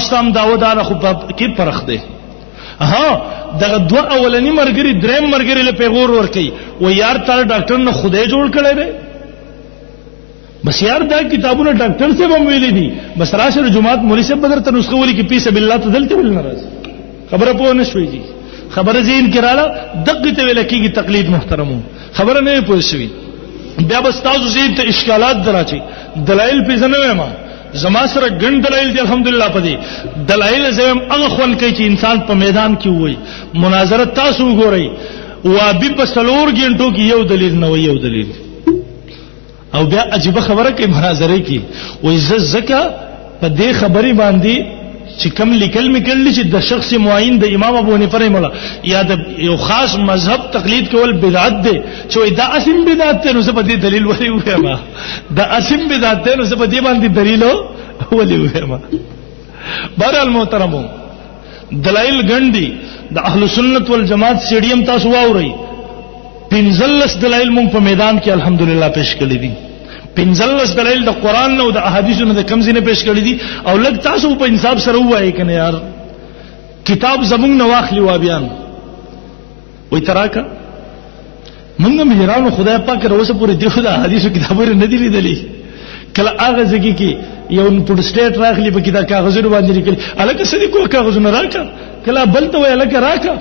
استام داودانه خو کې پرخ دی. ها دغه دوه اولنی مرګري دریم مرګري له پیغور ور کوي و یار تعالی ډاکټر نه خدای جوړ کړی دی. بس یار دا کتابونه ډاکټر سے هم ویلي دي، بس راشه جمعات مولوی صاحب بدر ته نسخه ولي کې پی سبیل الله ته دلته ول ناراض خبره پوه نه شوي دي. خبره زین کراله دغه ته ویل کېږي تقلید محترمو، خبره نه پوه شوي. بیا بس تاسو زین ته اشکالات دراچي دلایل په ځنه ما زما سره ګڼ دلایل دي الحمدلله په دې دلایل زم هغه خون کوي چې انسان په میدان کې وای مناظره تاسو وګورئ وابي په سلور غنټو کې یو دلیل نه وای یو دلیل او بیا عجیب خبره کوي مناظره کې وای زکه په دې خبري باندې چې کم لیکل میکل چې د شخص معین د امام ابو حنیفه رحمه الله یا د یو خاص مذهب تقلید کول بدعت دی چې دا اسیم بدعت ته نو څه په دې دلیل ولې وایم دا اسیم بدعت ته نو څه په دې باندې دلیل ولې وایم. بهرحال محترمو دلایل ګڼدي د اهل سنت والجماعت سټیډیم تاسو واورئ 15 دلایل مونږ په میدان کې الحمدلله پیش کړی دي. 15 دلایل د قران او د احادیثو نه د کمزینه پیش کړی دي او لږ تاسو په انصاف سره وایي کنه یار کتاب زمونږ نه واخلي وابیان وای تراکا مونږ مهرانو خدای پاک روسه پورې دیو د احادیثو کتابونه نه دي لیدلي. کله هغه ځکه کې یو پټ سټیټ راخلی په کتاب کاغذونو باندې لیکل الکه سدي کو کاغذونه راکا کله بل ته وای الکه راکا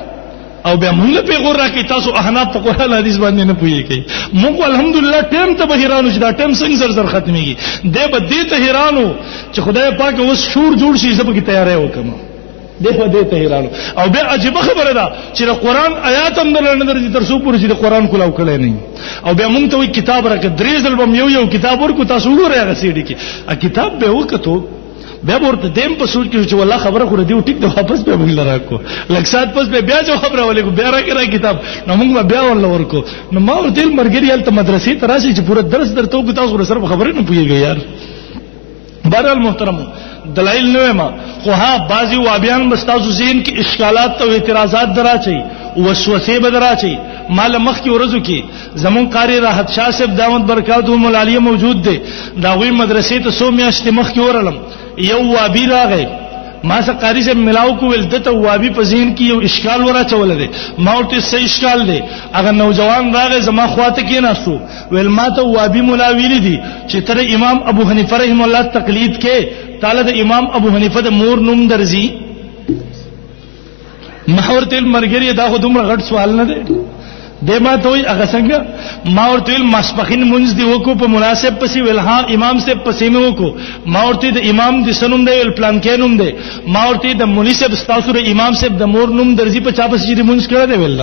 او بیا موږ په غور راکې تاسو احناف په قرآن حدیث باندې نه پوهیږئ. موږ الحمدلله ټیم ته بهیرانو چې دا ټیم څنګه زر زر ختميږي دې به دې ته حیرانو چې خدای پاک اوس شور جوړ شي زه به تیارې وکم دې به دې ته حیرانو. او بیا عجیب خبره ده چې د قرآن آیات هم درنه درځي تر څو پورې چې د قرآن کولاو کړي نه او بیا موږ ته وي کتاب راکې درې ځل بم یو کتاب ورکو تاسو وګورئ هغه سیډي کې کتاب به وکړو بیا ورته دیم په سوچ کې چې والله خبره خو دې ټیک ته واپس به موږ لراکو لکسات پس به بیا جواب راولې کو بیا راکې کتاب نو موږ بیا ورل ورکو نو ما ورته مرګري ال ته مدرسې تراشي چې پوره درس درته کو تاسو سره خبره نه پوهیږئ یار. بهرحال محترم دلایل نه ما خو ها بعضی وابیان مستازو زین کې اشکالات او اعتراضات دراچي وسوسه بدراچي مال مخ کی ورځو کې زمون قاری راحت شاه صاحب دامت برکاتهم العالیه موجود دي دا وی مدرسې ته 100 میاشتې مخ کې ورلم یو وابی راغی ما سره قاری سے ملاو کو ول دته وابی په ذهن کې یو اشکال ورا چول دي ما ورته صحیح اشکال دي اگر نوجوان راغی زما خواته کې ناسو ول ما ته وابی مولا ویل دي چې تر امام ابو حنیفه رحم الله تقلید کې تعالی د امام ابو حنیفه د مور نوم درځي محور تل مرګری دا خو دومره غټ سوال نه دی د ما ته وي هغه څنګه ما ورته ویل مسبخین منځ دی وکړو په مناسب پسې ویل ها امام سے پسې مې وکړو ما ورته د امام د سنوم دی ول پلان کې نوم دی ما ورته د مناسب تاسو د امام سے د مور نوم درځي په چا پسې د منځ کړه دی ویل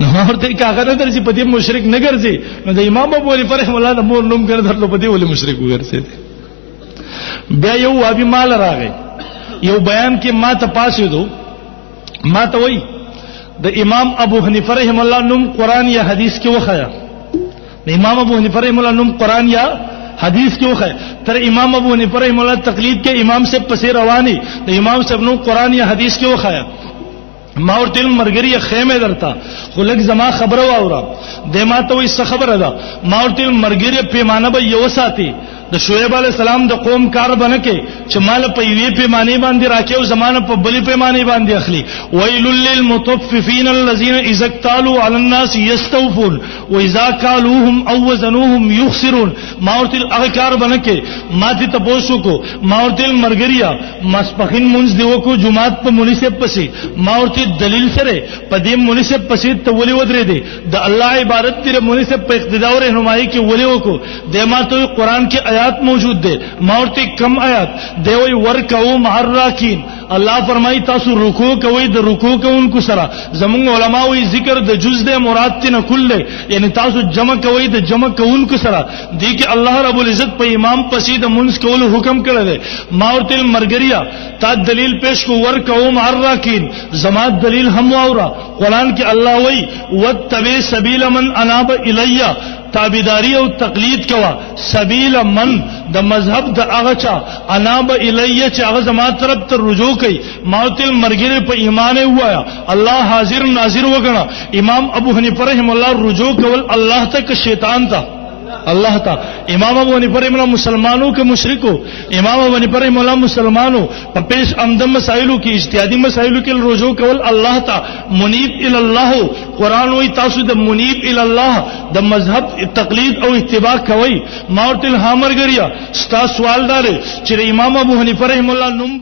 نو ما ورته کاغه نه درځي په دې مشرک نه ګرځي نو د امام ابو حنیفه رحم الله د مور نوم کړه درلو په دې ولې مشرک وګرځي. بیا یو وابي مال راغی یو بیان کې ما ته پاسې دو ما ته وای د امام ابو حنیفه رحم الله نوم قران یا حدیث کې وخایا د امام ابو حنیفه رحم الله نوم قران یا حدیث کې وخایا تر امام ابو حنیفه رحم الله تقلید کې امام سے پسې رواني د امام صاحب نوم قران یا حدیث کې وخایا ما ورته مرګري خیمه درتا خو لګ زما خبره واورا د ما ته وي څه خبره ده ما ورته مرګري پیمانه به یو ساتي د شعیب علی السلام د قوم کار بنکه چې مال په یوې پیمانه باندې راکې او زمانه په بلې پیمانه باندې اخلي ویل للمطففین الذين اذا اكتالوا على الناس يستوفون واذا كالوهم او وزنوهم يخسرون ما ورته هغه کار بنکه ما دې تاسو کو ما ورته مرګریا مسبخین منځ دی وکړو جمعات په مناسب پسې ما ورته دلیل سره په دې مناسب پسې ته ولي ودرې دي د الله عبادت دې مناسب په اقتدا او رهنمایي کې ولي وکړو د ما ته قران کې آیات موجود دے ماورتی کم آیات دیوئی ورکو معراکین اللہ فرمائی تاسو رکوع کوئی د رکوع کوونکو سره زمونږ علماوی ذکر د جز دے مراد تینا کل دے یعنی تاسو جمع کوئی د جمع کوونکو سره دی کہ اللہ رب العزت په امام پسی د منځ کولو حکم کړی دی ماورتی مرګریا تا دلیل پیش کو ورکو معراکین زما دلیل هم واورا قرآن کې الله وی وتبع سبیل من اناب الیہ تابیداری او تقلید کوا سبیل من د مذهب د هغه چا اناب الیه چې هغه زما طرف ته رجوع کوي ماوتل مرګره په ایمان وایا الله حاضر ناظر وګڼه امام ابو حنیفه رحم الله رجوع کول الله ته که شیطان ته اللہ تا امام ابو حنیفہ رحمہ اللہ مسلمانوں کے مشرکو امام ابو حنیفہ رحمہ اللہ مسلمانوں په پیش آمده مسائلو کې اجتهادي مسائلو کې رجوع کول الله تا منیب الی الله قران وی تاسو د منیب الی الله د مذهب تقلید او اتباع کوي ماورتل هامرګریا ستا سوال دار چې امام ابو حنیفہ رحمہ الله نوم